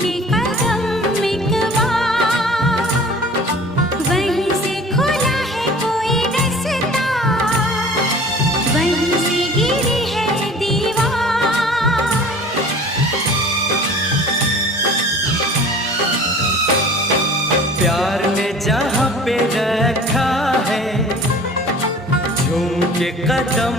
के कदम एक बार, वहीं से खुला है कोई रास्ता, वहीं से गिरी है दीवार। प्यार ने जहाँ पे रखा है झूम के कदम